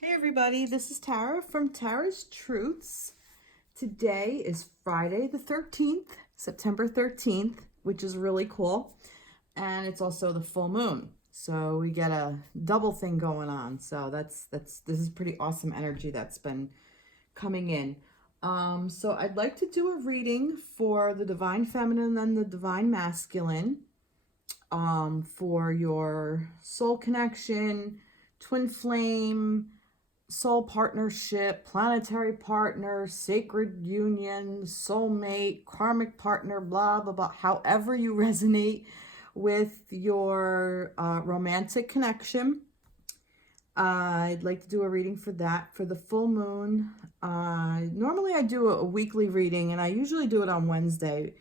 Hey everybody, this is Tara from Tara's Truths. Today is Friday the 13th, September 13th, which is really cool. And it's also the full moon. So we get a double thing going on. So this is pretty awesome energy that's been coming in. So I'd like to do a reading for the divine feminine and the divine masculine, for your soul connection, twin flame, soul partnership, planetary partner, sacred union, soulmate, karmic partner, blah, blah, blah, however you resonate with your romantic connection. I'd like to do a reading for that. For the full moon, normally I do a weekly reading, and I usually do it on Wednesday.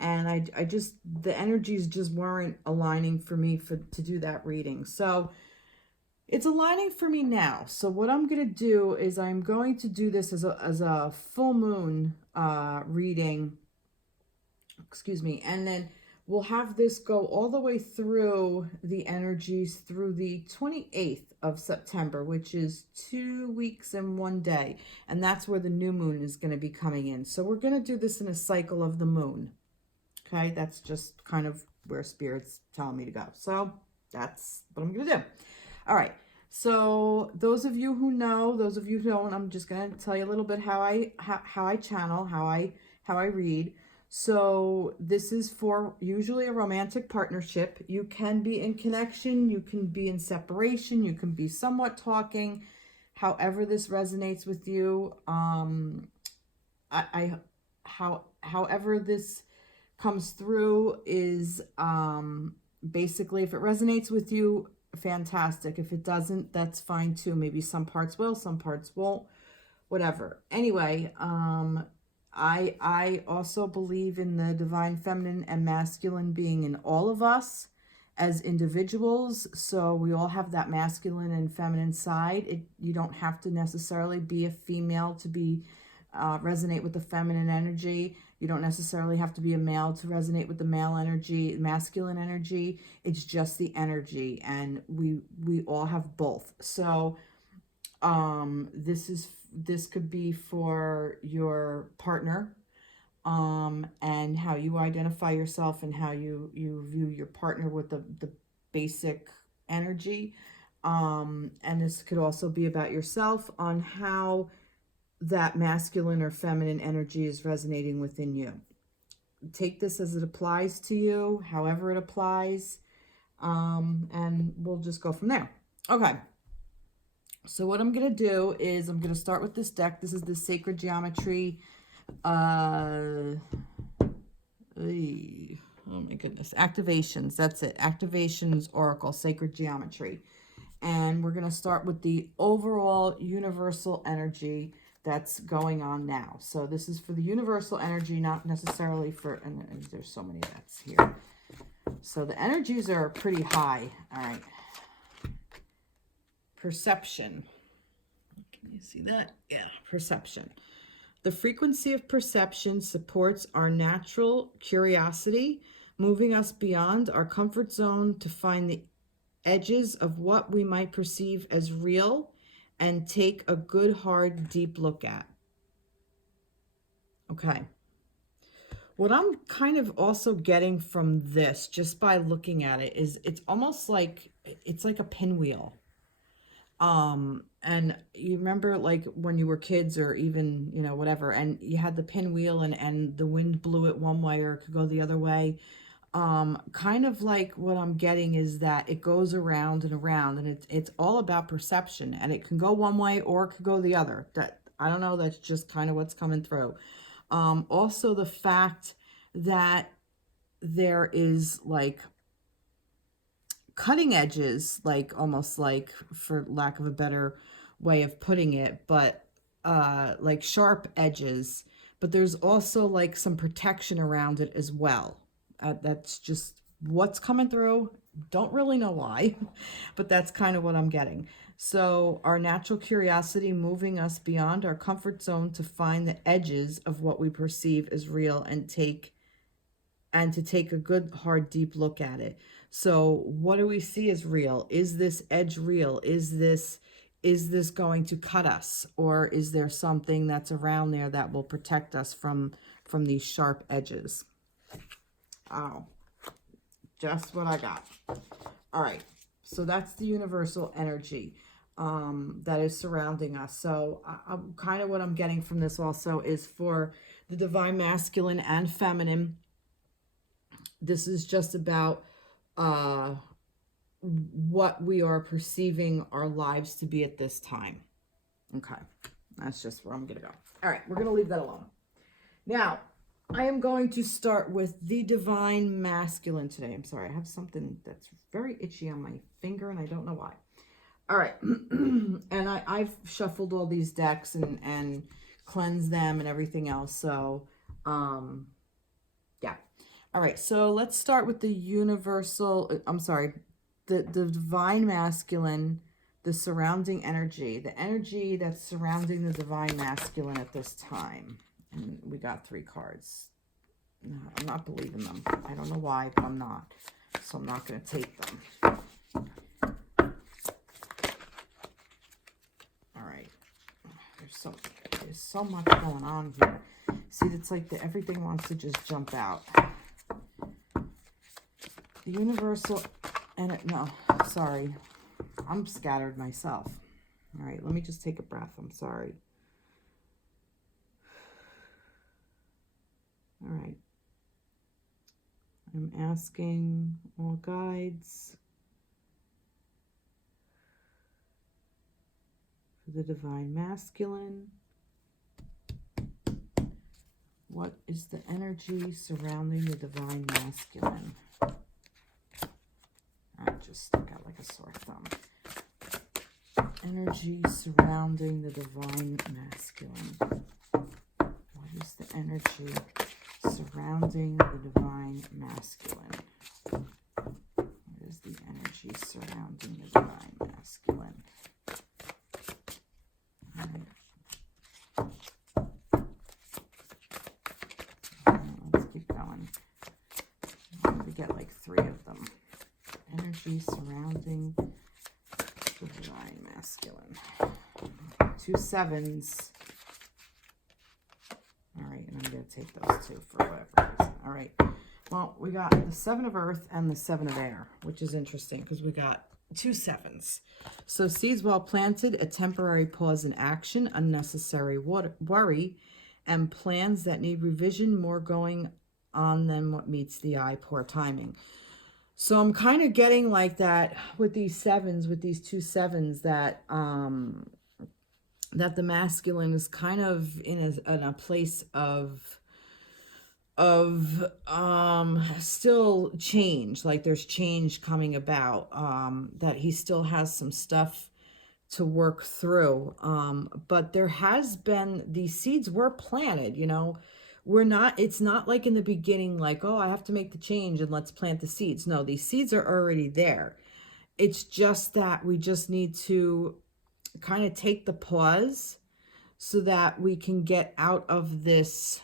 And I just, the energies just weren't aligning for me to do that reading. So it's aligning for me now. So what I'm going to do is I'm going to do this as a full moon reading, excuse me, and then we'll have this go all the way through the energies through the 28th of September, which is 2 weeks and 1 day. And that's where the new moon is going to be coming in. So we're going to do this in a cycle of the moon. Okay, that's just kind of where Spirit's telling me to go. So that's what I'm going to do. All right. So those of you who know, those of you who don't, I'm just going to tell you a little bit how I channel, how I read. So this is for usually a romantic partnership. You can be in connection, you can be in separation, you can be somewhat talking, however this resonates with you. However this comes through is basically, if it resonates with you, fantastic. If it doesn't, that's fine too. Maybe some parts will, some parts won't, whatever. Anyway, I also believe in the divine feminine and masculine being in all of us as individuals. So we all have that masculine and feminine side. You don't have to necessarily be a female to be resonate with the feminine energy. You don't necessarily have to be a male to resonate with the male energy, masculine energy. It's just the energy, and we all have both. So this could be for your partner, and how you identify yourself and how you view your partner with the basic energy. And this could also be about yourself, on how that masculine or feminine energy is resonating within you. Take this as it applies to you, however it applies, and we'll just go from there. Okay. So what I'm going to do is I'm going to start with this deck. This is the Sacred Geometry. Oh my goodness. Activations. That's it. Activations Oracle, Sacred Geometry. And we're going to start with the overall universal energy that's going on now. So this is for the universal energy, not necessarily for, and there's so many that's here. So the energies are pretty high. All right. Perception. Can you see that? Yeah, perception. The frequency of perception supports our natural curiosity, moving us beyond our comfort zone to find the edges of what we might perceive as real and take a good, hard, deep look at. Okay. What I'm kind of also getting from this, just by looking at it, is it's almost like, it's like a pinwheel. And you remember, like, when you were kids, or even, you know, whatever, and you had the pinwheel, and the wind blew it one way or it could go the other way. Kind of like what I'm getting is that it goes around and around, and it's all about perception, and it can go one way or it could go the other. That, I don't know, that's just kind of what's coming through. Also the fact that there is like cutting edges, like almost like, for lack of a better way of putting it, but like sharp edges, but there's also like some protection around it as well. That's just what's coming through. Don't really know why, but that's kind of what I'm getting. So our natural curiosity moving us beyond our comfort zone to find the edges of what we perceive as real, and to take a good, hard, deep look at it. So what do we see as real? Is this edge real? Is this is this going to cut us, or is there something that's around there that will protect us from these sharp edges? Oh, just what I got. All right, so that's the universal energy that is surrounding us. So kind of what I'm getting from this also is for the divine masculine and feminine, this is just about what we are perceiving our lives to be at this time. Okay, that's just where I'm going to go. All right, we're going to leave that alone. Now, I am going to start with the divine masculine today. I'm sorry, I have something that's very itchy on my finger, and I don't know why. All right, and I've shuffled all these decks and cleansed them and everything else, so, yeah. All right, so let's start with the universal, the divine masculine, the surrounding energy, the energy that's surrounding the divine masculine at this time. And we got 3 cards. No, I'm not believing them. I don't know why, but I'm not. So I'm not going to take them. All right. There's so much going on here. See, it's like everything wants to just jump out. The universal, no, sorry. I'm scattered myself. All right, let me just take a breath. I'm sorry. All right. I'm asking all guides for the divine masculine. What is the energy surrounding the divine masculine? I just stuck out like a sore thumb. Energy surrounding the divine masculine. What is the energy surrounding the divine masculine? What is the energy surrounding the divine masculine? All right. Let's keep going. We get like 3 of them. Energy surrounding the divine masculine. 2 7s. All right, and I'm going to take those 2 for whatever reason. All right. Well, we got the 7 of earth and the 7 of air, which is interesting because we got 2 7s. So seeds well planted, a temporary pause in action, unnecessary worry, and plans that need revision, more going on than what meets the eye, poor timing. So I'm kind of getting like that with these 7s, with these 2 7s, that that the masculine is kind of in a place of still change, like there's change coming about, that he still has some stuff to work through, but there has been, these seeds were planted, you know. It's not like in the beginning, like, oh, I have to make the change and let's plant the seeds. No, these seeds are already there. It's just that we just need to kind of take the pause so that we can get out of this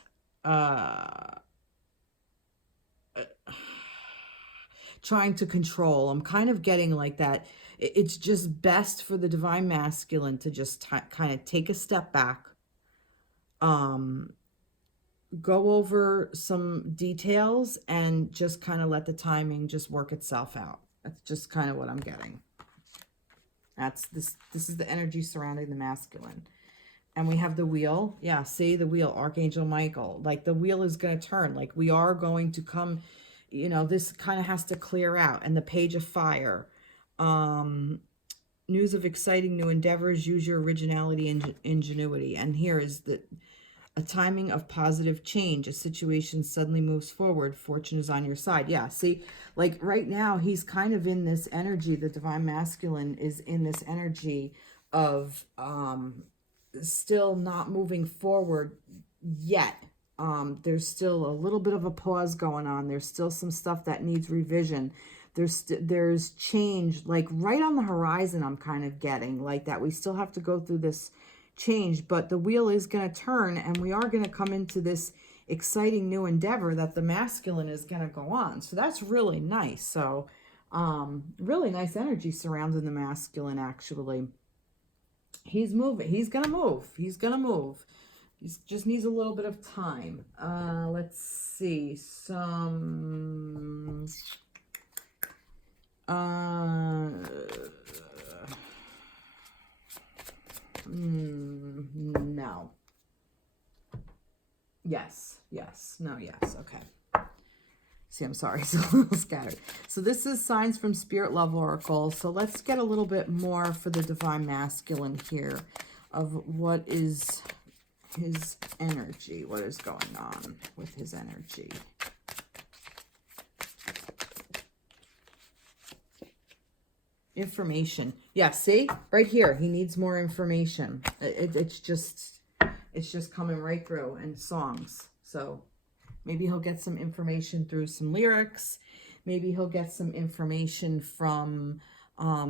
trying to control. I'm kind of getting like that. It's just best for the divine masculine to just kind of take a step back, go over some details, and just kind of let the timing just work itself out. That's just kind of what I'm getting. That's this is the energy surrounding the masculine. And we have the wheel. Yeah, see the wheel, Archangel Michael. Like the wheel is going to turn. Like we are going to come, you know, this kind of has to clear out. And the page of fire. News of exciting new endeavors. Use your originality and ingenuity. And here is a timing of positive change. A situation suddenly moves forward. Fortune is on your side. Yeah, see, like right now, he's kind of in this energy. The divine masculine is in this energy of still not moving forward yet. There's still a little bit of a pause going on. There's still some stuff that needs revision. There's change, like right on the horizon. I'm kind of getting like that. We still have to go through this change, but the wheel is going to turn, and we are going to come into this exciting new endeavor that the masculine is going to go on. So that's really nice. So really nice energy surrounding the masculine, actually. He's moving. He's going to move. He's going to move. He just needs a little bit of time. Let's see. No. Yes. No, yes. Okay. See, I'm sorry. It's a little scattered. So this is Signs from Spirit Love Oracle. So let's get a little bit more for the Divine Masculine here of what is his energy. What is going on with his energy? Information. Yeah, see? Right here. He needs more information. It's just coming right through, and songs. So maybe he'll get some information through some lyrics. Maybe he'll get some information from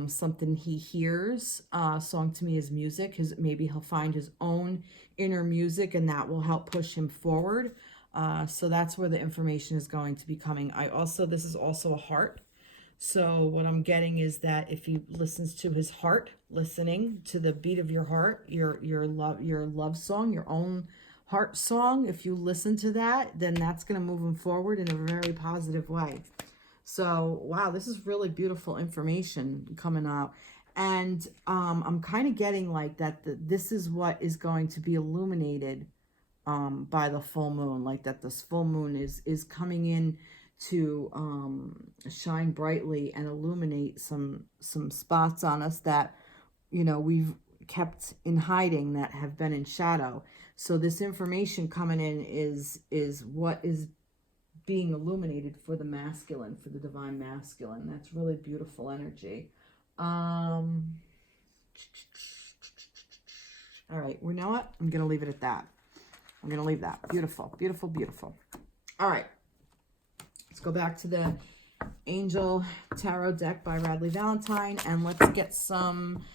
something he hears. Song to me is music. Maybe he'll find his own inner music, and that will help push him forward. So that's where the information is going to be coming. This is also a heart. So what I'm getting is that if he listens to his heart, listening to the beat of your heart, your love song, your own heart song, if you listen to that, then that's going to move him forward in a very positive way. So, wow, this is really beautiful information coming out. And I'm kind of getting like that this is what is going to be illuminated by the full moon, like that this full moon is coming in to shine brightly and illuminate some spots on us that, you know, we've kept in hiding, that have been in shadow. So this information coming in is what is being illuminated for the masculine, for the divine masculine. That's really beautiful energy. All right, you know what? I'm going to leave it at that. I'm going to leave that. Beautiful, beautiful, beautiful. All right. Let's go back to the Angel Tarot deck by Radleigh Valentine, and let's get some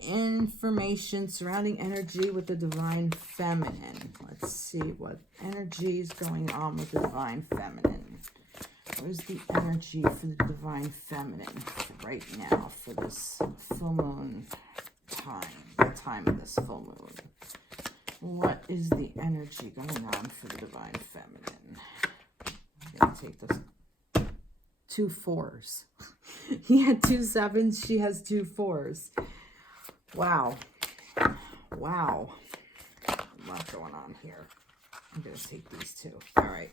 information surrounding energy with the Divine Feminine. Let's see what energy is going on with the Divine Feminine. What is the energy for the Divine Feminine right now for this full moon time, the time of this full moon? What is the energy going on for the Divine Feminine? I'm going to take this. 2 4s. He had 2 7s. She has 2 4s. Wow. Wow. A lot going on here. I'm going to take these 2. All right.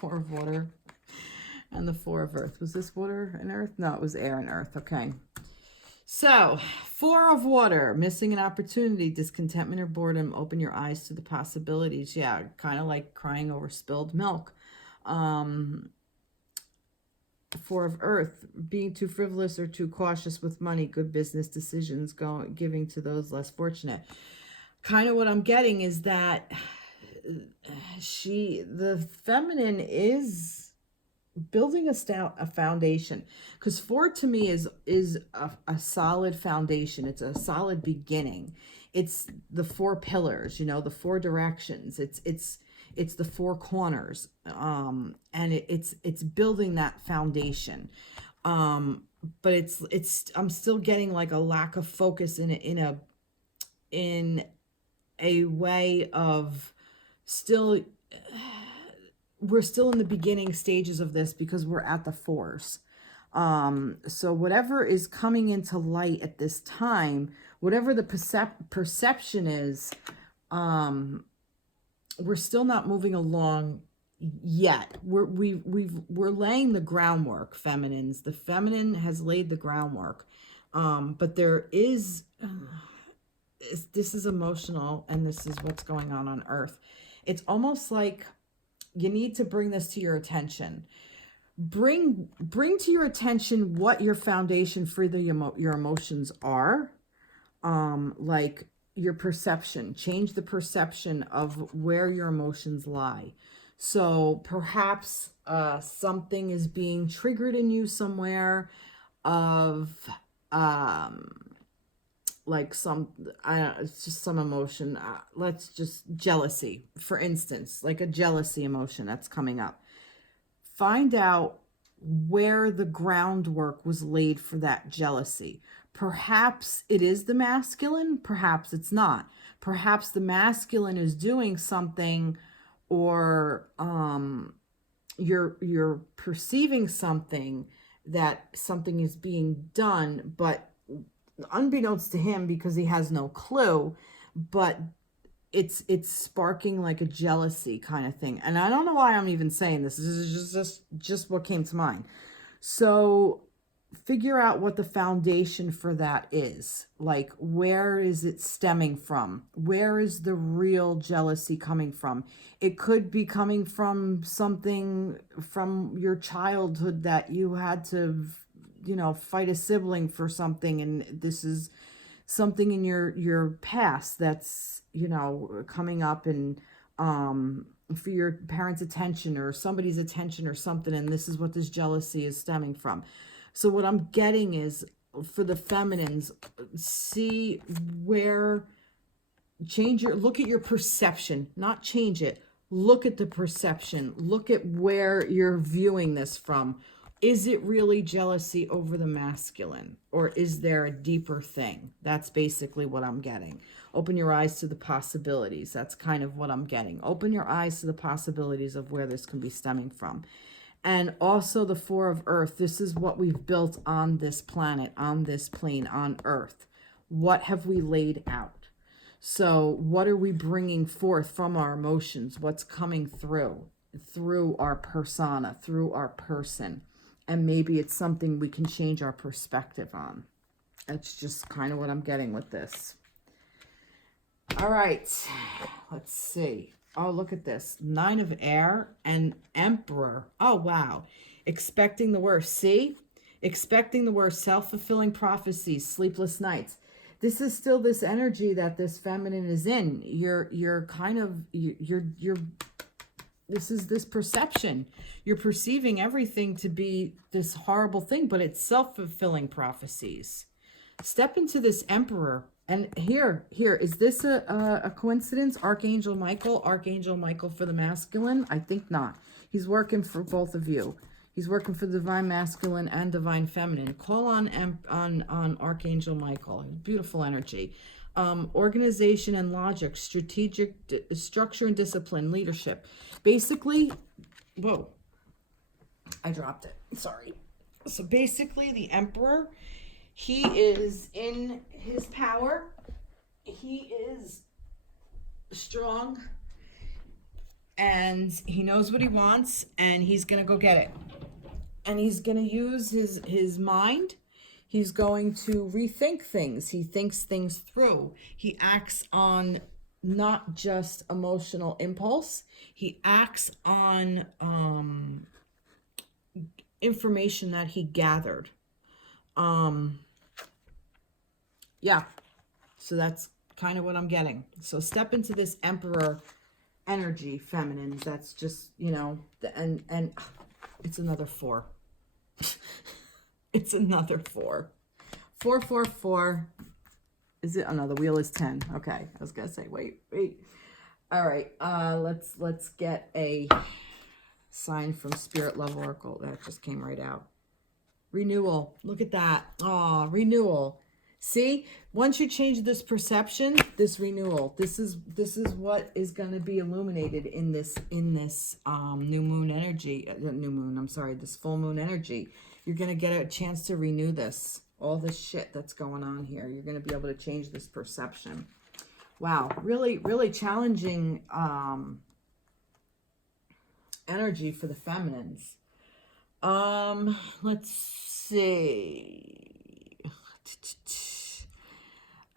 4 of water and the 4 of earth. Was this water and earth? No, it was air and earth. Okay. So, 4 of water, missing an opportunity, discontentment or boredom. Open your eyes to the possibilities. Yeah, kind of like crying over spilled milk. 4 of earth, being too frivolous or too cautious with money. Good business decisions, giving to those less fortunate. Kind of what I'm getting is that the feminine is building a foundation, because 4 to me is a solid foundation. It's a solid beginning. It's the 4 pillars, you know, the 4 directions. It's the 4 corners, and it's building that foundation. But it's I'm still getting like a lack of focus in a way of still. We're still in the beginning stages of this because we're at the 4s. So whatever is coming into light at this time, whatever the perception is, we're still not moving along yet. We're laying the groundwork, feminines. The feminine has laid the groundwork. But there is, this is emotional, and this is what's going on earth. It's almost like you need to bring this to your attention. Bring to your attention what your foundation for your emotions are. Like your perception. Change the perception of where your emotions lie. So perhaps something is being triggered in you somewhere of like it's just some emotion. Let's just jealousy, for instance, like a jealousy emotion that's coming up. Find out where the groundwork was laid for that jealousy. Perhaps it is the masculine, perhaps it's not. Perhaps the masculine is doing something, or you're perceiving something, that something is being done, but unbeknownst to him, because he has no clue, but it's sparking like a jealousy kind of thing. And I don't know why I'm even saying this. This is just what came to mind. So figure out what the foundation for that is. Like, where is it stemming from? Where is the real jealousy coming from? It could be coming from something from your childhood, that you had to, fight a sibling for something, and this is something in your past that's, coming up, and for your parents' attention or somebody's attention or something, and this is what this jealousy is stemming from. So what I'm getting is, for the feminines, see where, look at your perception, not change it. Look at the perception. Look at where you're viewing this from. Is it really jealousy over the masculine, or is there a deeper thing? That's basically what I'm getting. Open your eyes to the possibilities. That's kind of what I'm getting. Open your eyes to the possibilities of where this can be stemming from. And also the Four of Earth. This is what we've built on this planet, on this plane, on Earth. What have we laid out? So what are we bringing forth from our emotions? What's coming through our persona, through our person? And maybe it's something we can change our perspective on. That's just kind of what I'm getting with this. All right, let's see. Oh, look at this. 9 of Air and Emperor. Oh, wow. Expecting the worst. See? Expecting the worst. Self-fulfilling prophecies. Sleepless nights. This is still this energy that this feminine is in. You're kind of, this is this perception. You're perceiving everything to be this horrible thing, but it's self-fulfilling prophecies. Step into this Emperor. And here, is this a coincidence? Archangel Michael for the masculine? I think not. He's working for both of you. He's working for the divine masculine and divine feminine. Call on Archangel Michael. Beautiful energy. Organization and logic, strategic structure and discipline, leadership. Basically, whoa, I dropped it. Sorry. So basically, the Emperor, he is in his power. He is strong, and he knows what he wants, and he's going to go get it. And he's going to use his mind. He's going to rethink things. He thinks things through. He acts on not just emotional impulse. He acts on information that he gathered. Yeah, so that's kind of what I'm getting. So step into this Emperor energy, feminines. That's just, and it's another 4. It's another 4. 4, 4, 4. Is it? Oh no, the wheel is 10. Okay, I was gonna say, wait. All right, let's get a sign from Spirit Love Oracle. That just came right out. Renewal. Look at that. Oh, renewal. See, once you change this perception, this renewal, this is what is going to be illuminated in this new moon energy, this full moon energy. You're going to get a chance to renew this, all this shit that's going on here. You're going to be able to change this perception. Wow, really, really challenging energy for the feminines. Let's see.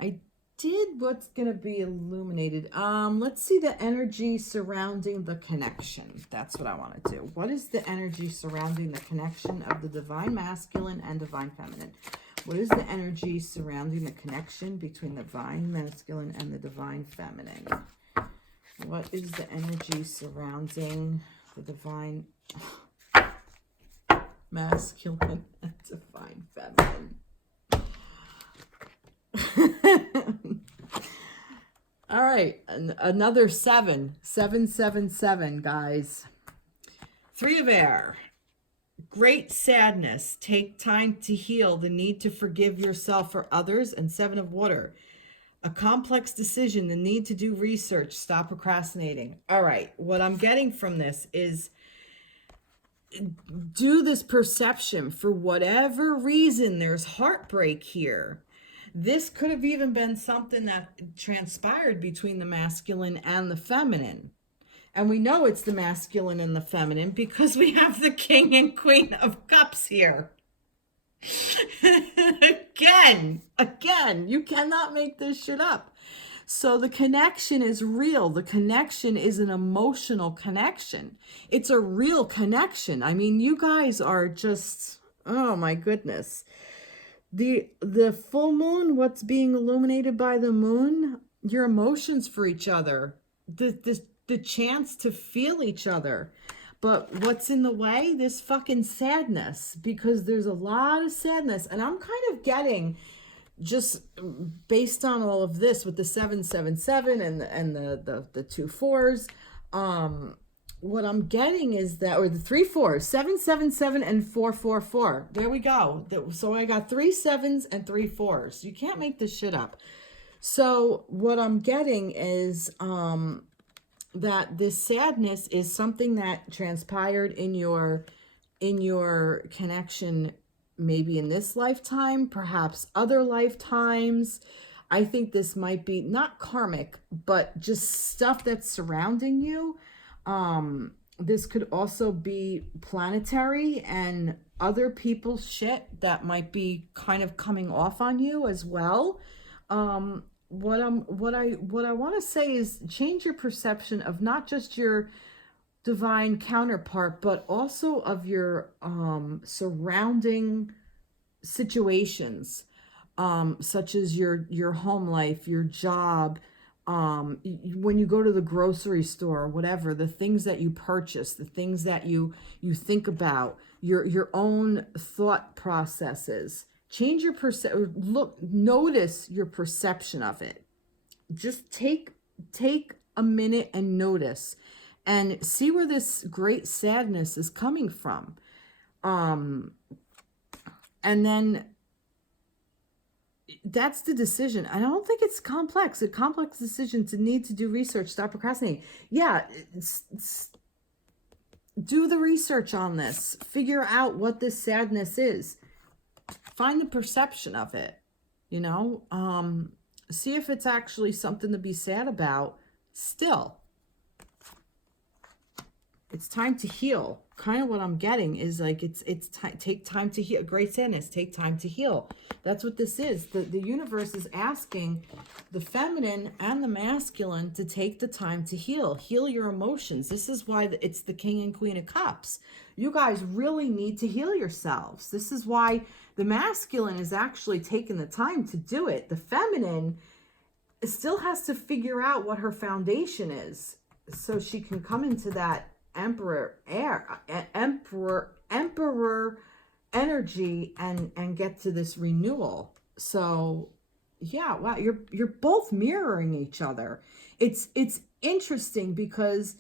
I did what's going to be illuminated. Let's see the energy surrounding the connection. That's what I want to do. What is the energy surrounding the connection of the divine masculine and divine feminine? What is the energy surrounding the connection between the divine masculine and the divine feminine? What is the energy surrounding the divine masculine and divine feminine? All right, another 7, 7, 7, 7, guys. 3 of Air, great sadness. Take time to heal. The need to forgive yourself or others. And 7 of water. A complex decision. The need to do research. Stop procrastinating. All right. What I'm getting from this is do this perception. For whatever reason, there's heartbreak here. This could have even been something that transpired between the masculine and the feminine. And we know it's the masculine and the feminine because we have the King and Queen of Cups here. Again, you cannot make this shit up. So the connection is real. The connection is an emotional connection. It's a real connection. I mean, you guys are just, oh my goodness. The full moon, what's being illuminated by the moon, your emotions for each other, the chance to feel each other. But what's in the way? This fucking sadness, because there's a lot of sadness. And I'm kind of getting, just based on all of this with the 777 and the 2 4s, what I'm getting is that, or the 3 4s, 777 and 444. There we go. So I got 3 7s and 3 4s. You can't make this shit up. So what I'm getting is that this sadness is something that transpired in your connection, maybe in this lifetime, perhaps other lifetimes. I think this might be not karmic, but just stuff that's surrounding you. This could also be planetary and other people's shit that might be kind of coming off on you as well. What I want to say is change your perception of not just your divine counterpart, but also of your surrounding situations, such as your home life, your job, when you go to the grocery store, whatever, the things that you purchase, the things that you think about, your own thought processes. Change your notice your perception of it. Just take a minute and notice and see where this great sadness is coming from. And then that's the decision. I don't think it's complex. A complex decision to need to do research, stop procrastinating. Yeah, do the research on this. Figure out what this sadness is. Find the perception of it, see if it's actually something to be sad about. Still, it's time to heal. Kind of what I'm getting is like, take time to heal. Great sadness, take time to heal. That's what this is. The universe is asking the feminine and the masculine to take the time to heal your emotions. This is why it's the King and Queen of Cups. You guys really need to heal yourselves. This is why the masculine is actually taking the time to do it. The feminine still has to figure out what her foundation is so she can come into that emperor energy and get to this renewal. So yeah, wow, you're both mirroring each other. It's interesting because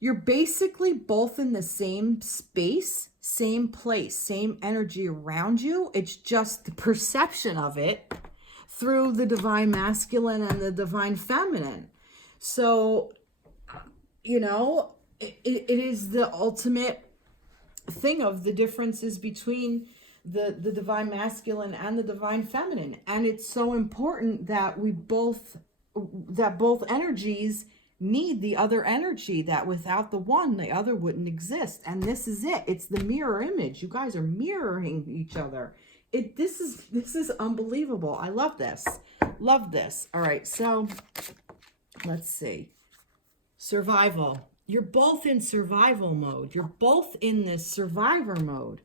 you're basically both in the same space, same place, same energy around you. It's just the perception of it through the divine masculine and the divine feminine. So, it is the ultimate thing of the differences between the divine masculine and the divine feminine. And it's so important that both energies need the other energy, that without the one, the other wouldn't exist. And this is it. It's the mirror image. You guys are mirroring each other. This is unbelievable. I love this. Love this. All right. So let's see. Survival. You're both in survival mode. You're both in this survivor mode.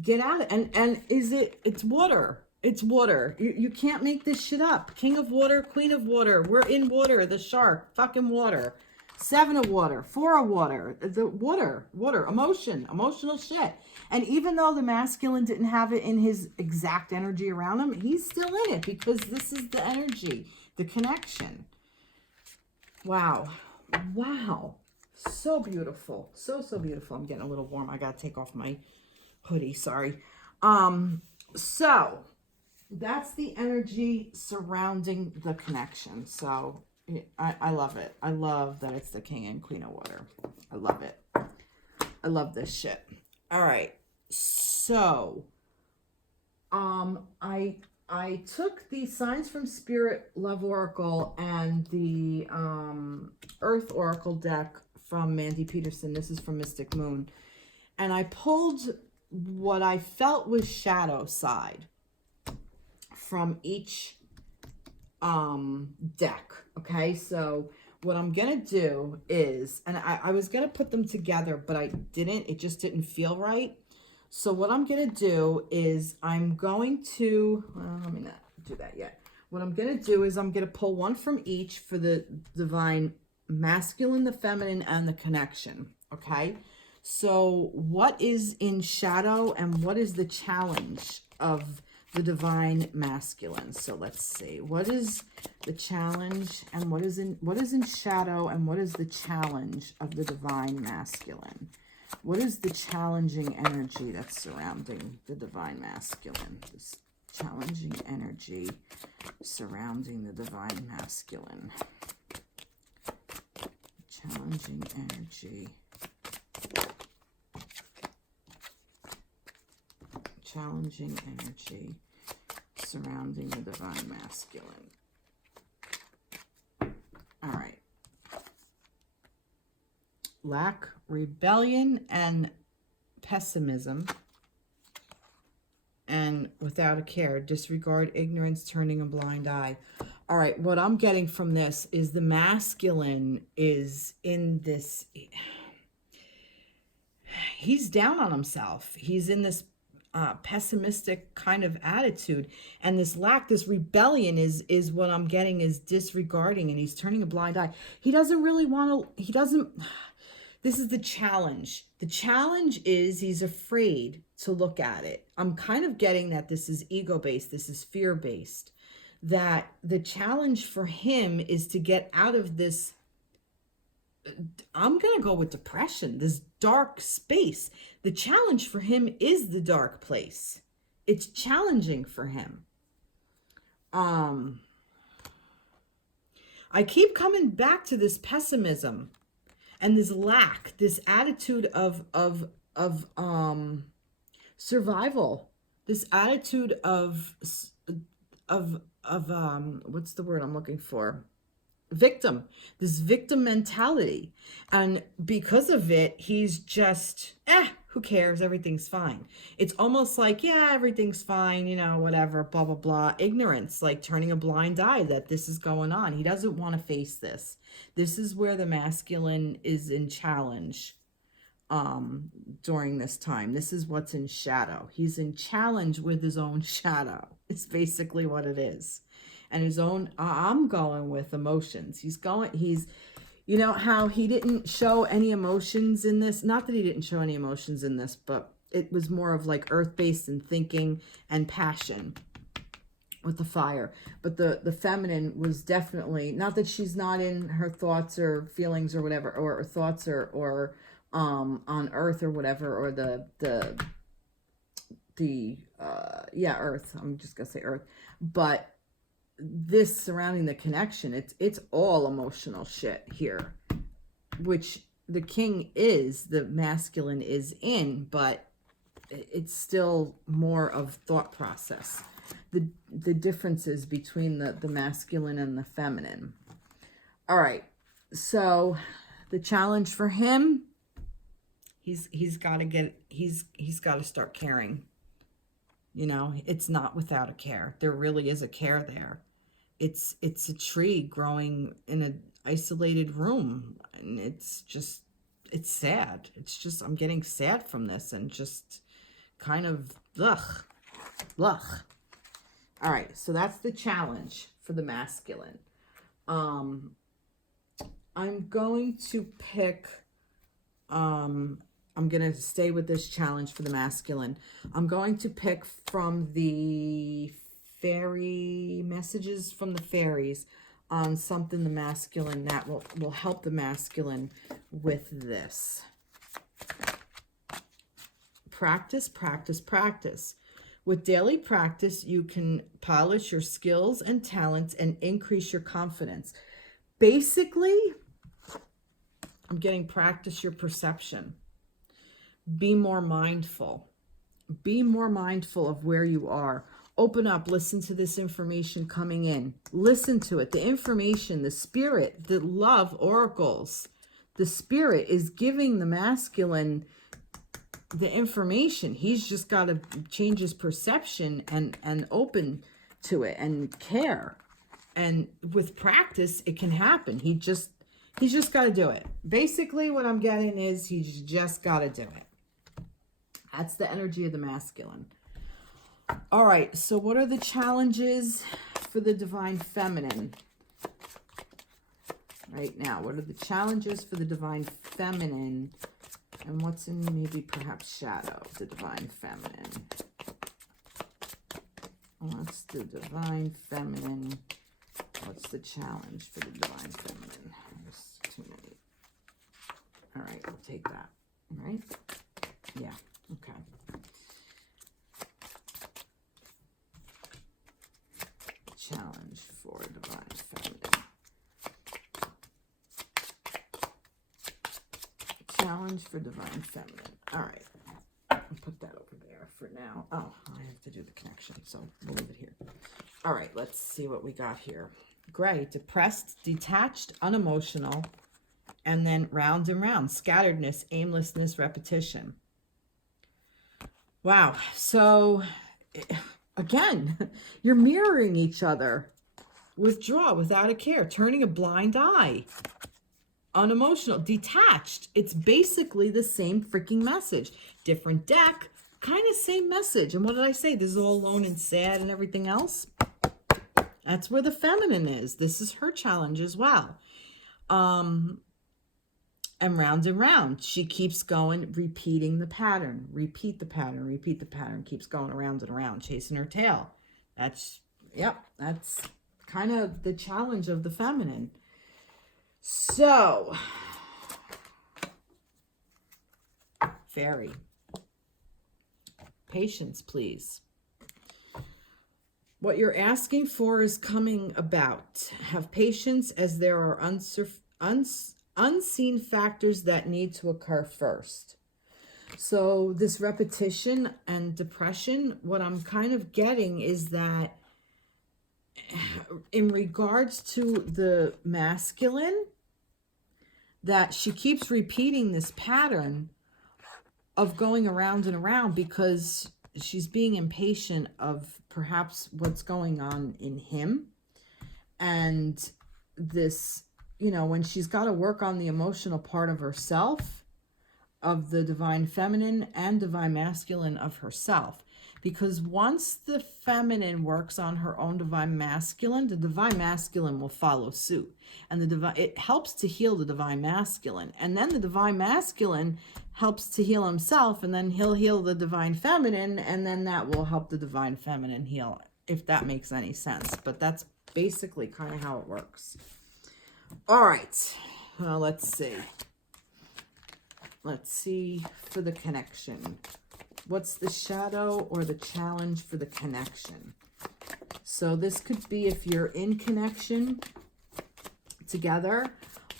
Get out of it. And it's water. It's water. You can't make this shit up. King of water, queen of water. We're in water. The shark. Fucking water. 7 of water. 4 of water. The water. Emotional shit. And even though the masculine didn't have it in his exact energy around him, he's still in it because this is the energy. The connection. Wow. Wow. So beautiful. So beautiful. I'm getting a little warm. I got to take off my hoodie, sorry. So that's the energy surrounding the connection. So I love it. I love that it's the King and Queen of Water. I love it. I love this shit. All right. So, I took the Signs from Spirit Love Oracle and the Earth Oracle deck from Mandy Peterson. This is from Mystic Moon. And I pulled what I felt was shadow side from each deck. Okay, so what I'm gonna do is, and I was gonna put them together, but I didn't. It just didn't feel right. So what I'm gonna do is I'm going to, well, let me not do that yet. What I'm gonna do is I'm gonna pull one from each for the divine masculine, the feminine, and the connection. Okay, so what is in shadow and what is the challenge of the divine masculine? So let's see, what is the challenge and what is in shadow and what is the challenge of the divine masculine? What is the challenging energy that's surrounding the divine masculine? This challenging energy surrounding the divine masculine. Challenging energy. Challenging energy surrounding the divine masculine. All right. Lack, rebellion, and pessimism. And without a care, disregard, ignorance, turning a blind eye. All right, what I'm getting from this is the masculine is in this, he's down on himself. He's in this pessimistic kind of attitude, and this lack, this rebellion is what I'm getting is disregarding, and he's turning a blind eye. He doesn't really want to, this is the challenge. The challenge is he's afraid to look at it. I'm kind of getting that this is ego-based, this is fear-based, that the challenge for him is to get out of this, I'm going to go with depression, this dark space. The challenge for him is the dark place. It's challenging for him. I keep coming back to this pessimism and this lack, this attitude of survival, this attitude of what's the word I'm looking for? Victim, this victim mentality. And because of it, he's just, who cares? Everything's fine. It's almost like, yeah, everything's fine, you know, whatever, blah, blah, blah. Ignorance, like turning a blind eye that this is going on. He doesn't want to face this. This is where the masculine is in challenge during this time. This is what's in shadow. He's in challenge with his own shadow. It's basically what it is. And his own, I'm going with emotions. He's, you know how he didn't show any emotions in this? Not that he didn't show any emotions in this, but it was more of like earth-based and thinking and passion with the fire. But the feminine was definitely, not that she's not in her thoughts or feelings or whatever, or thoughts or on earth or whatever, or earth. I'm just going to say earth. But this surrounding the connection, it's all emotional shit here, which the king is, the masculine is in, but it's still more of thought process. The differences between the masculine and the feminine. All right, so the challenge for him, he's got to start caring. You know, it's not without a care. There really is a care there. It's a tree growing in an isolated room, and it's sad. It's just, I'm getting sad from this and just kind of ugh. All right, so that's the challenge for the masculine. I'm going to pick, I'm going to stay with this challenge for the masculine. I'm going to pick from the fairy messages from the fairies on something the masculine that will help the masculine with this. practice, practice, practice. With daily practice, you can polish your skills and talents and increase your confidence. Basically, I'm getting practice your perception. Be more mindful. Be more mindful of where you are. Open up, listen to this information coming in. Listen to it. The information, the spirit, the love oracles. The spirit is giving the masculine the information. He's just got to change his perception and open to it and care. And with practice, it can happen. He's just got to do it. Basically, what I'm getting is he's just got to do it. That's the energy of the masculine. All right, so what are the challenges for the divine feminine right now? What are the challenges for the divine feminine? And what's in maybe perhaps shadow of the divine feminine? What's the divine feminine? What's the challenge for the divine feminine? There's too many. All right, we'll take that. All right? Yeah, okay. Challenge for divine feminine. Challenge for divine feminine. All right. I'll put that over there for now. Oh, I have to do the connection, so we'll leave it here. All right, let's see what we got here. Gray, depressed, detached, unemotional, and then round and round. Scatteredness, aimlessness, repetition. Wow. So, again, you're mirroring each other. Withdraw without a care. Turning a blind eye. Unemotional, detached. It's basically the same freaking message. Different deck, kind of same message. And what did I say? This is all alone and sad and everything else. That's where the feminine is. This is her challenge as well. And round. She keeps going, repeating the pattern. Repeat the pattern, repeat the pattern. Keeps going around and around, chasing her tail. That's kind of the challenge of the feminine. So, Fairy, patience, please. What you're asking for is coming about. Have patience, as there are unseen factors that need to occur first. So this repetition and depression, what I'm kind of getting is that in regards to the masculine, that she keeps repeating this pattern of going around and around because she's being impatient of perhaps what's going on in him. And this, when she's got to work on the emotional part of herself, of the divine feminine and divine masculine of herself. Because once the feminine works on her own divine masculine, the divine masculine will follow suit. And it helps to heal the divine masculine. And then the divine masculine helps to heal himself, and then he'll heal the divine feminine, and then that will help the divine feminine heal, if that makes any sense. But that's basically kind of how it works. All right. Well, let's see. Let's see for the connection. What's the shadow or the challenge for the connection? So this could be if you're in connection together,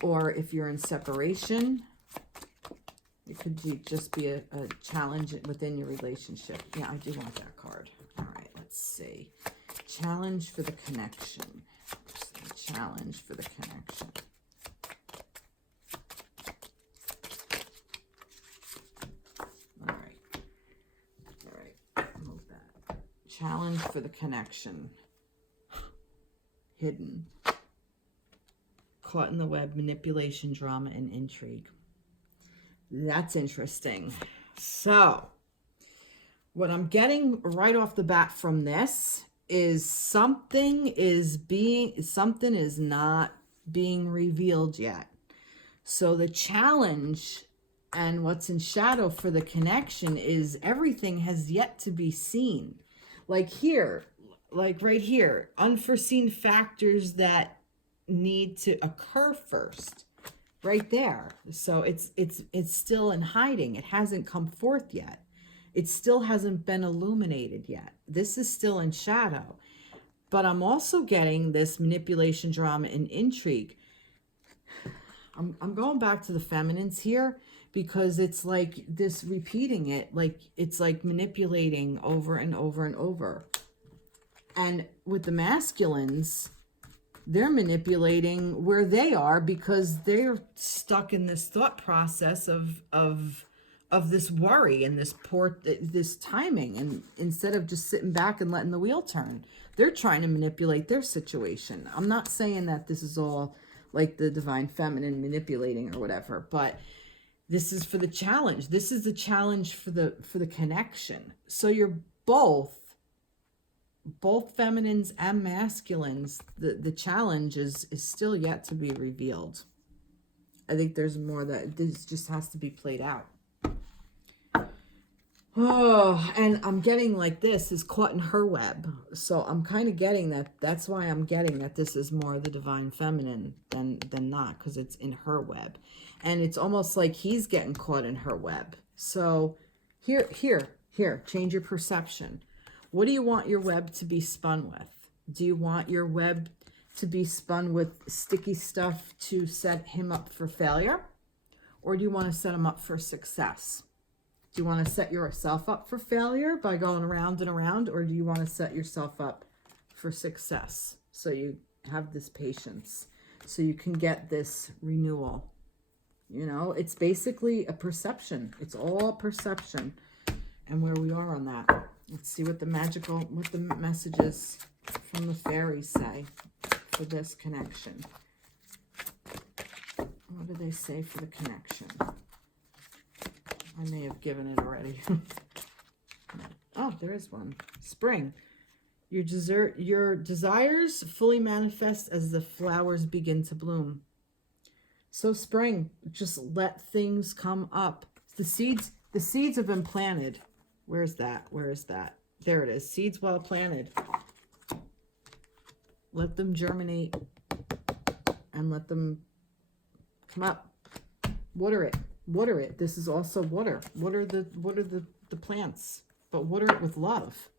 or if you're in separation. It could just be a challenge within your relationship. Yeah, I do want that card. All right, let's see. Challenge for the connection. Challenge for the connection. Challenge for the connection. Hidden. Caught in the web, manipulation, drama, and intrigue. That's interesting. So, what I'm getting right off the bat from this is something is not being revealed yet. So the challenge and what's in shadow for the connection is everything has yet to be seen. Like here, like right here, unforeseen factors that need to occur first, right there. So it's still in hiding. It hasn't come forth yet. It still hasn't been illuminated yet. This is still in shadow. But I'm also getting this manipulation, drama, and intrigue. I'm going back to the feminines here because it's like this repeating it, like it's like manipulating over and over and over. And with the masculines, they're manipulating where they are because they're stuck in this thought process of this worry and this timing, and instead of just sitting back and letting the wheel turn, they're trying to manipulate their situation. I'm not saying that this is all like the divine feminine manipulating or whatever, but this is for the challenge. This is the challenge for the connection. So you're both feminines and masculines. The challenge is still yet to be revealed. I think there's more that this just has to be played out. Oh, and I'm getting like this is caught in her web. So I'm kind of getting that. That's why I'm getting that this is more the divine feminine than not, because it's in her web. And it's almost like he's getting caught in her web. So here, change your perception. What do you want your web to be spun with? Do you want your web to be spun with sticky stuff to set him up for failure? Or do you want to set him up for success? Do you want to set yourself up for failure by going around and around? Or do you want to set yourself up for success? So you have this patience, so you can get this renewal. You know, it's basically a perception. It's all perception and where we are on that. Let's see what the messages from the fairies say for this connection. What do they say for the connection? I may have given it already. Oh, there is one. Spring. Your desires fully manifest as the flowers begin to bloom. So spring, just let things come up. The seeds have been planted. Where's that? Where is that? There it is. Seeds well planted. Let them germinate and let them come up. Water it. Water it. This is also water. Water the plants, but water it with love.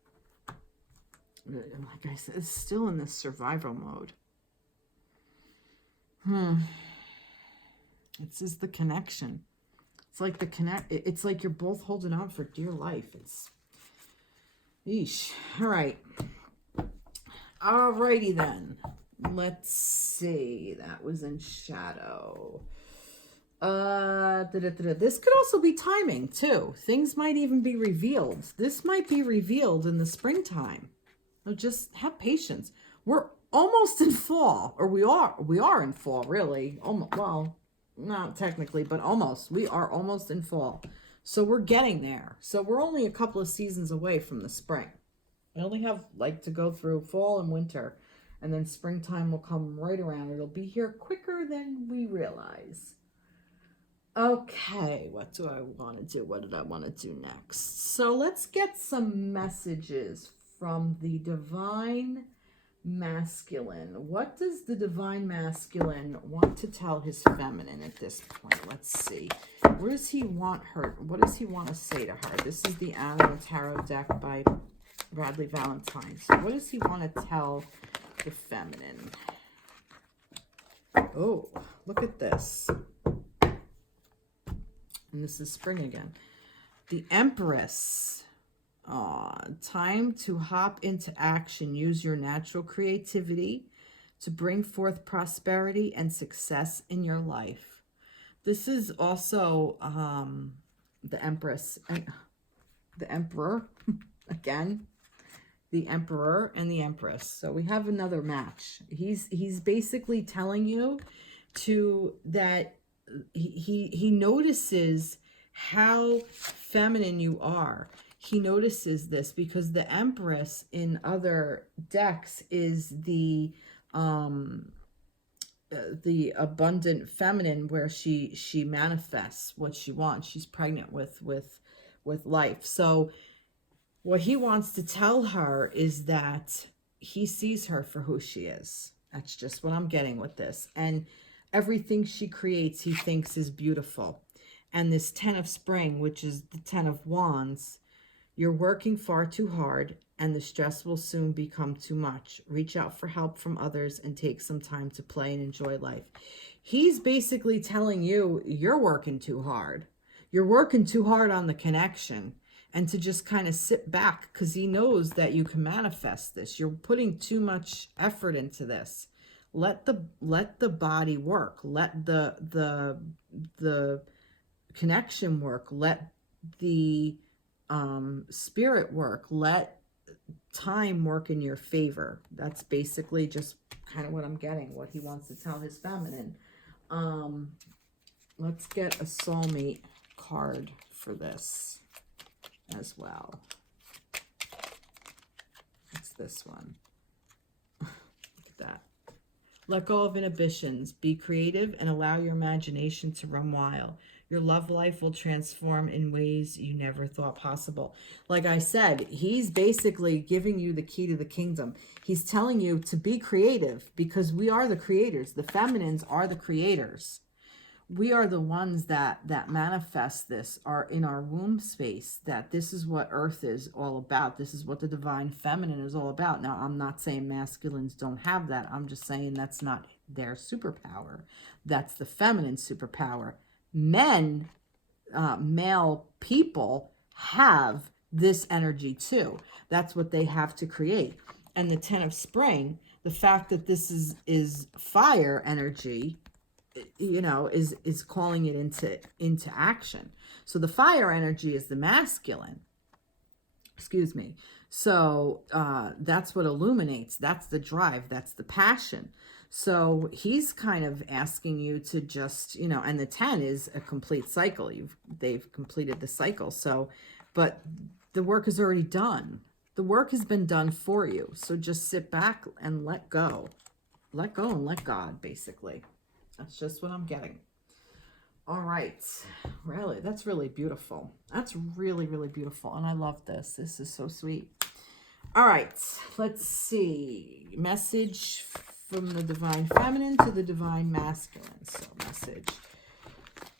Like I said, it's still in this survival mode. This is the connection. It's like it's like you're both holding on for dear life. It's yeesh. All right. Alrighty then. Let's see. That was in shadow. This could also be timing too. Things might even be revealed. This might be revealed in the springtime. So just have patience. We're almost in fall, or we are in fall, really. Almost, well, not technically, but almost. We are almost in fall. So we're getting there. So we're only a couple of seasons away from the spring. We only have like to go through fall and winter, and then springtime will come right around. It'll be here quicker than we realize. Okay, what do I want to do? What did I want to do next? So let's get some messages from the divine masculine. What does the divine masculine want to tell his feminine at this point? Let's see. Where does he want her? What does he want to say to her? This is the Animal Tarot deck by Radleigh Valentine. So what does he want to tell the feminine? Oh, look at this. And this is spring again. The Empress. Time to hop into action. Use your natural creativity to bring forth prosperity and success in your life. This is also the Empress and the Emperor. Again, the Emperor and the Empress. So we have another match. He's basically telling you that he notices how feminine you are. He notices this because the Empress in other decks is the abundant feminine, where she manifests what she wants. She's pregnant with life. So what he wants to tell her is that he sees her for who she is. That's just what I'm getting with this. And everything she creates, he thinks is beautiful. And this 10 of Spring, which is the 10 of Wands, You're working far too hard, and the stress will soon become too much. Reach out for help from others and take some time to play and enjoy life. He's basically telling you you're working too hard. You're working too hard on the connection, and to just kind of sit back, because he knows that you can manifest this. You're putting too much effort into this. Let the body work. Let the connection work. Let the spirit work. Let time work in your favor. That's basically just kind of what I'm getting, what he wants to tell his feminine. Let's get a soulmate card for this as well. It's this one. Look at that. Let go of inhibitions. Be creative and allow your imagination to run wild. Your love life will transform in ways you never thought possible. Like I said, he's basically giving you the key to the kingdom. He's telling you to be creative, because we are the creators. The feminines are the creators. We are the ones that manifest this, are in our womb space, that this is what Earth is all about. This is what the divine feminine is all about. Now, I'm not saying masculines don't have that. I'm just saying that's not their superpower. That's the feminine superpower. Men, male people have this energy too. That's what they have to create. And the 10 of spring, the fact that this is fire energy, you know, is calling it into action. So the fire energy is the masculine. Excuse me. So that's what illuminates. That's the drive. That's the passion. So he's kind of asking you to just, you know, and the 10 is a complete cycle. They've completed the cycle. So, but the work is already done. The work has been done for you. So just sit back and let go. Let go and let God, basically. That's just what I'm getting. All right. Really, that's really beautiful. That's really, really beautiful. And I love this. This is so sweet. All right. Let's see. Message from the divine feminine to the divine masculine. So message.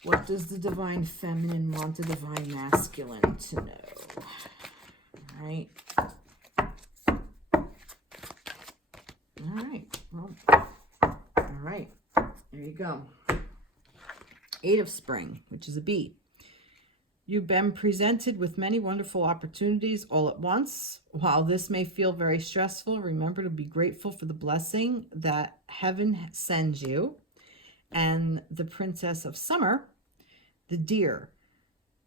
What does the divine feminine want the divine masculine to know? All right. All right. Well, all right. There you go. 8 of spring, which is a B. You've been presented with many wonderful opportunities all at once. While this may feel very stressful, remember to be grateful for the blessing that heaven sends you. And the princess of summer, the deer.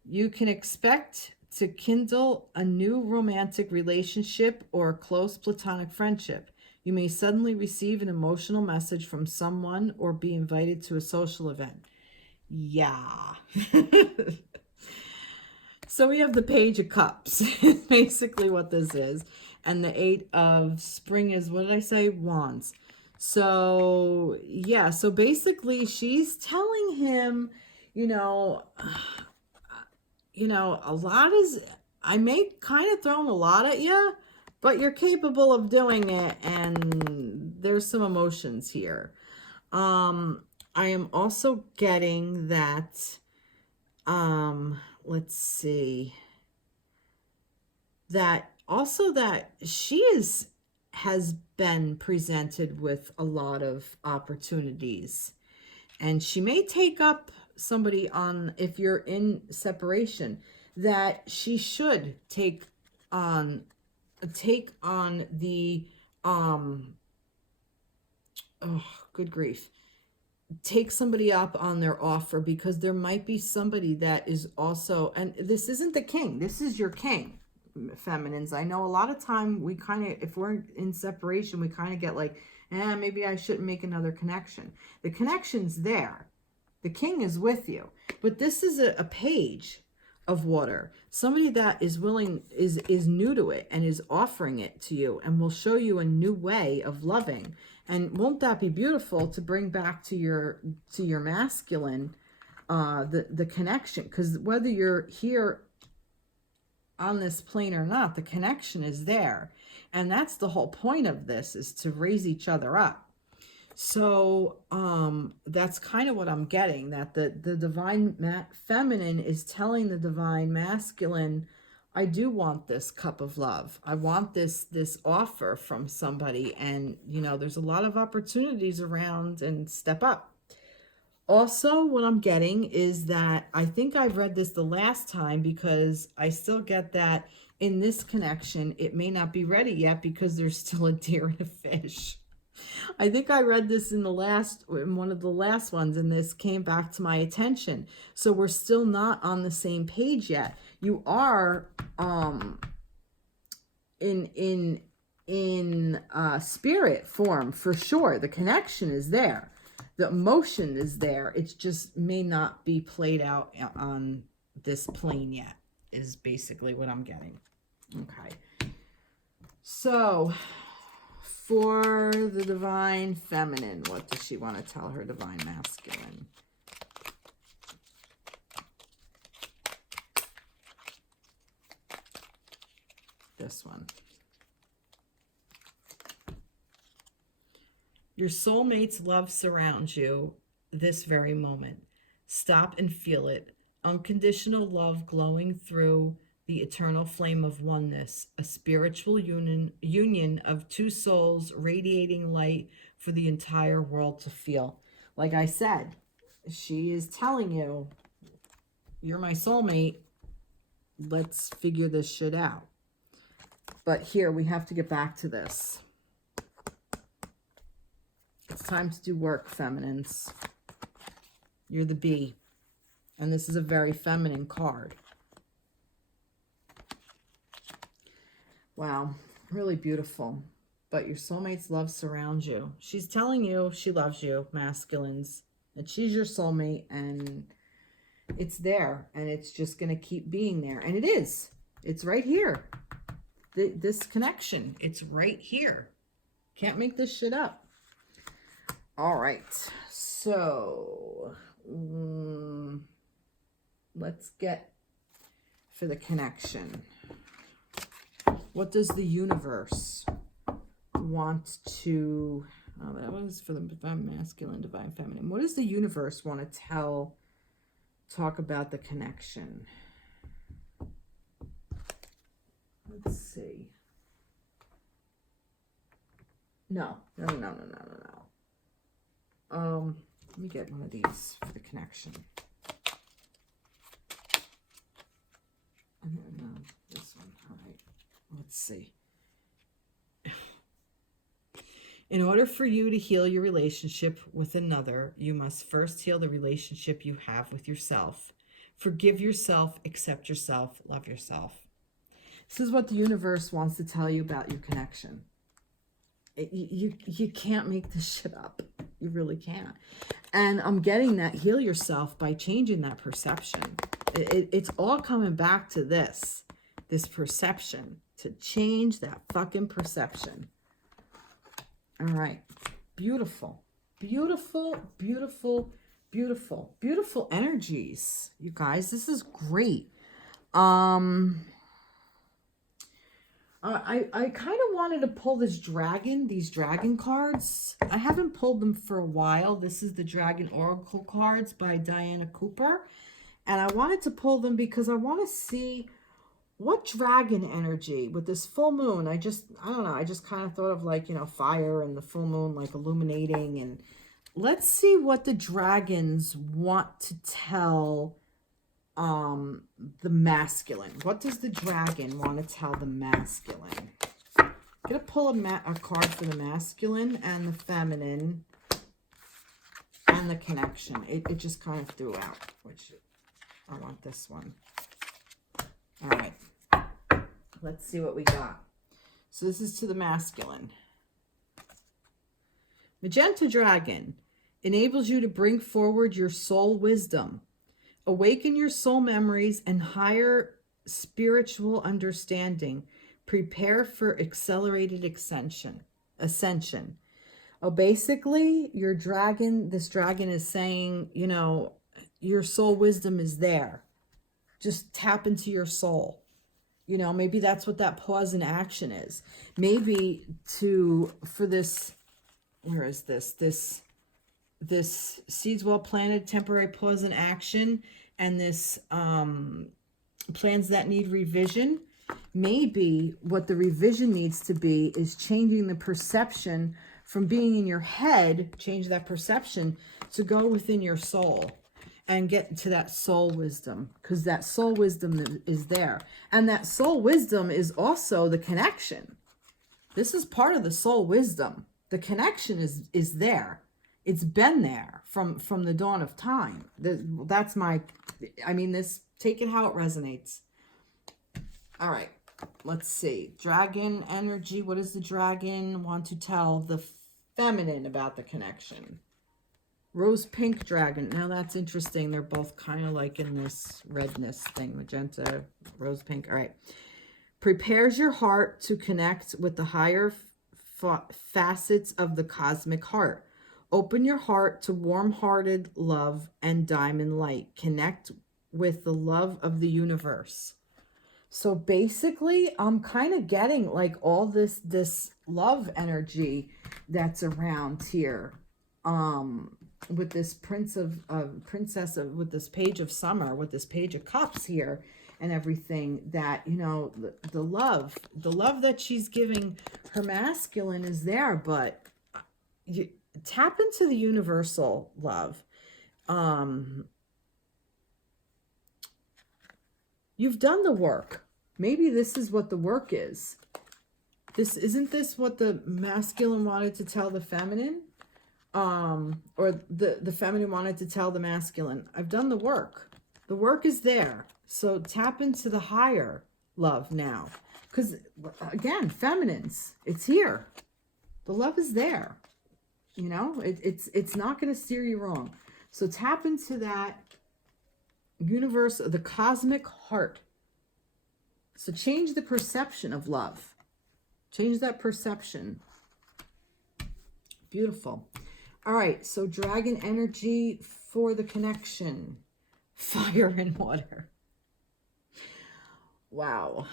You can expect to kindle a new romantic relationship or a close platonic friendship. You may suddenly receive an emotional message from someone or be invited to a social event. Yeah. So we have the Page of Cups, basically what this is. And the 8 of spring is, what did I say? Wands. So, yeah. So basically she's telling him, a lot is, I may kind of thrown a lot at you, but you're capable of doing it. And there's some emotions here. I am also getting that, let's see, that also that she has been presented with a lot of opportunities, and she may take up somebody on, if you're in separation, that she should take on the, oh, good grief, take somebody up on their offer, because there might be somebody that is also, and this isn't the king, this is your king, feminines. I know a lot of time we kind of, if we're in separation, we kind of get like, maybe I shouldn't make another connection. The connection's there. The king is with you. But this is a page of water. Somebody that is willing, is new to it and is offering it to you and will show you a new way of loving. And won't that be beautiful to bring back to your masculine, the connection? Because whether you're here on this plane or not, the connection is there. And that's the whole point of this, is to raise each other up. So that's kind of what I'm getting, that the divine feminine is telling the divine masculine, I do want this cup of love. I want this offer from somebody, and you know, there's a lot of opportunities around, and step up. Also, what I'm getting is that I think I've read this the last time, because I still get that in this connection, it may not be ready yet because there's still a deer and a fish. I think I read this in one of the last ones, and this came back to my attention. So we're still not on the same page yet. You are in spirit form for sure. The connection is there. The emotion is there. It just may not be played out on this plane yet, is basically what I'm getting. Okay. So for the divine feminine, what does she want to tell her divine masculine? This one. Your soulmate's love surrounds you this very moment. Stop and feel it. Unconditional love glowing through the eternal flame of oneness, a spiritual union of two souls radiating light for the entire world to feel. Like I said, she is telling you, you're my soulmate. Let's figure this shit out. But here, we have to get back to this. It's time to do work, feminines. You're the bee. And this is a very feminine card. Wow, really beautiful. But your soulmate's love surrounds you. She's telling you she loves you, masculines. That she's your soulmate, and it's there. And it's just going to keep being there. And it is. It's right here. This connection, it's right here. Can't make this shit up. All right, so let's get for the connection. What does the universe want to, that was for the divine masculine, divine feminine. What does the universe want to talk about the connection? Let's see. No. Let me get one of these for the connection. And then this one. All right. Let's see. In order for you to heal your relationship with another, you must first heal the relationship you have with yourself. Forgive yourself, accept yourself, love yourself. This is what the universe wants to tell you about your connection. You can't make this shit up. You really can't. And I'm getting that heal yourself by changing that perception. It's all coming back to this perception, to change that fucking perception. All right. Beautiful, beautiful, beautiful, beautiful, beautiful energies. You guys, this is great. I kind of wanted to pull these dragon cards. I haven't pulled them for a while. This is the Dragon Oracle cards by Diana Cooper. And I wanted to pull them because I want to see what dragon energy with this full moon. I don't know. I just kind of thought of, like, you know, fire and the full moon, like illuminating. And let's see what the dragons want to tell the masculine. What does the dragon want to tell the masculine? I'm going to pull a card for the masculine and the feminine and the connection. It just kind of threw out, which I want this one. All right. Let's see what we got. So this is to the masculine. Magenta Dragon enables you to bring forward your soul wisdom. Awaken your soul memories and higher spiritual understanding. Prepare for accelerated ascension. Oh, basically, this dragon is saying, you know, your soul wisdom is there. Just tap into your soul. You know, maybe that's what that pause in action is. Maybe for this, where is this? This seeds well planted, temporary pause in action, and this plans that need revision. Maybe what the revision needs to be is changing the perception from being in your head, change that perception to go within your soul and get to that soul wisdom, because that soul wisdom is there. And that soul wisdom is also the connection. This is part of the soul wisdom. The connection is there. It's been there from the dawn of time. That's my, I mean, this, take it how it resonates. All right, let's see. Dragon energy. What does the dragon want to tell the feminine about the connection? Rose pink dragon. Now that's interesting. They're both kind of like in this redness thing. Magenta, rose pink. All right. Prepares your heart to connect with the higher facets of the cosmic heart. Open your heart to warm-hearted love and diamond light. Connect with the love of the universe. So basically, I'm kind of getting like all this love energy that's around here. With this princess of, with this page of summer, with this page of cups here and everything, that, you know, the love that she's giving her masculine is there, but you tap into the universal love. You've done the work. Maybe this is what the work is. Isn't this what the masculine wanted to tell the feminine? Or the feminine wanted to tell the masculine, I've done the work. The work is there. So tap into the higher love now. Because, again, feminines, it's here. The love is there. You know, it's not going to steer you wrong. So tap into that universe, the cosmic heart. So change the perception of love. Change that perception. Beautiful. All right, so dragon energy for the connection. Fire and water. Wow.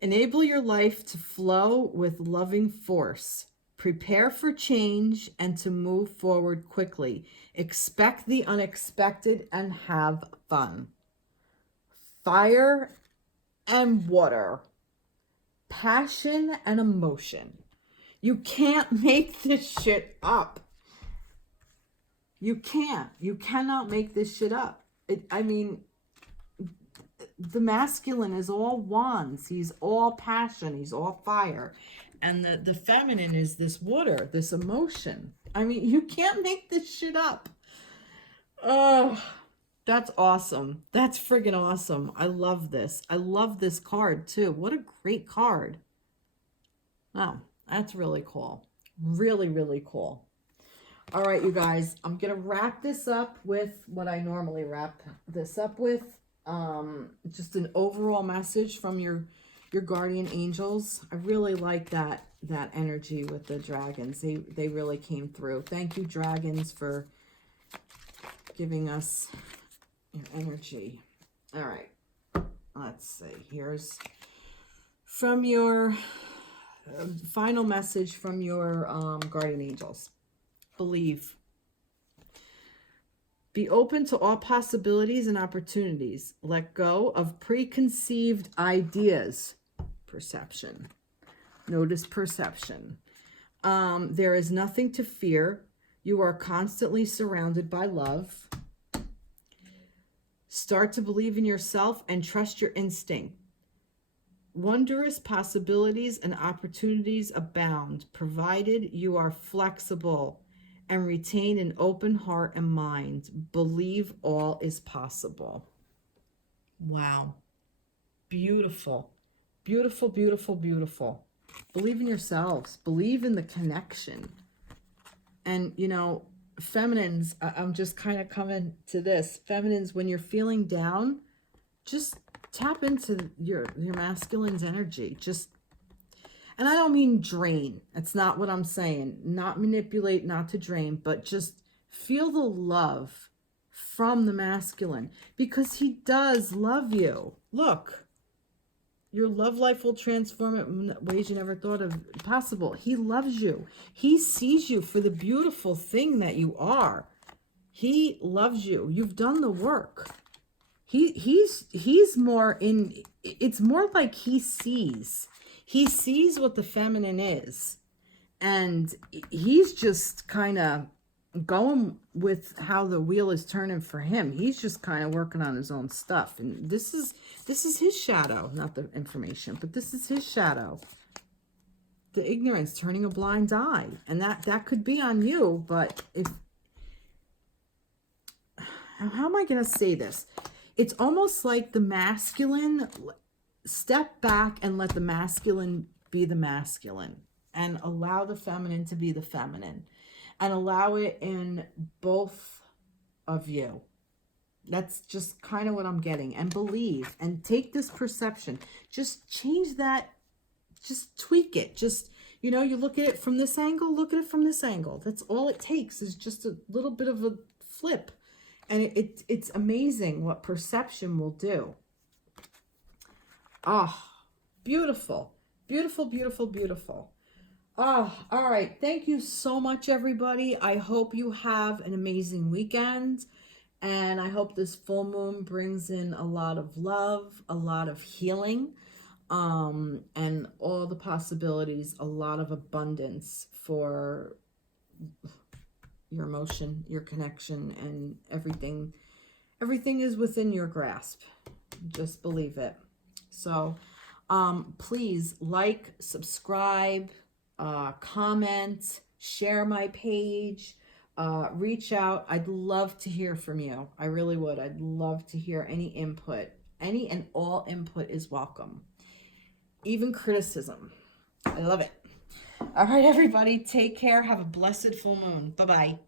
Enable your life to flow with loving force. Prepare for change and to move forward quickly. Expect the unexpected and have fun. Fire and water. Passion and emotion. You can't make this shit up. You can't. You cannot make this shit up. I mean, the masculine is all wands. He's all passion. He's all fire. And the feminine is this water, this emotion. I mean, you can't make this shit up. Oh, that's awesome. That's friggin' awesome. I love this. I love this card too. What a great card. Wow. That's really cool. Really, really cool. All right, you guys, I'm going to wrap this up with what I normally wrap this up with. Just an overall message from your guardian angels. I really like that energy with the dragons. They really came through. Thank you, dragons, for giving us your energy. All right. Let's see. Here's from your final message from your guardian angels. Believe. Be open to all possibilities and opportunities. Let go of preconceived ideas. Perception. Notice perception. There is nothing to fear. You are constantly surrounded by love. Start to believe in yourself and trust your instinct. Wondrous possibilities and opportunities abound, provided you are flexible and retain an open heart and mind. Believe all is possible. Wow. Beautiful. Beautiful, beautiful, beautiful. Believe in yourselves. Believe in the connection. And, you know, feminines, I'm just kind of coming to this. Feminines, when you're feeling down, just tap into your masculine's energy. Just, and I don't mean drain. That's not what I'm saying. Not manipulate, not to drain, but just feel the love from the masculine, because he does love you. Look, your love life will transform it in ways you never thought of possible. He loves you. He sees you for the beautiful thing that you are. He loves you. You've done the work. He's more in, it's more like he sees what the feminine is, and he's just kind of going with how the wheel is turning for him. He's just kind of working on his own stuff, and this is his shadow, not the information, but this is his shadow. The ignorance, turning a blind eye, and that could be on you. But if, how am I going to say this? It's almost like the masculine, step back and let the masculine be the masculine, and allow the feminine to be the feminine, and allow it in both of you. That's just kind of what I'm getting. And believe, and take this perception, just change that, just tweak it. Just, you know, you look at it from this angle, look at it from this angle. That's all it takes, is just a little bit of a flip. And it's amazing what perception will do. Oh, beautiful, beautiful, beautiful, beautiful. Oh, all right. Thank you so much, everybody. I hope you have an amazing weekend. And I hope this full moon brings in a lot of love, a lot of healing, and all the possibilities, a lot of abundance for your emotion, your connection, and everything. Everything is within your grasp. Just believe it. So please like, subscribe, comment, share my page, reach out. I'd love to hear from you. I really would. I'd love to hear any input. Any and all input is welcome. Even criticism. I love it. All right, everybody, take care. Have a blessed full moon. Bye-bye.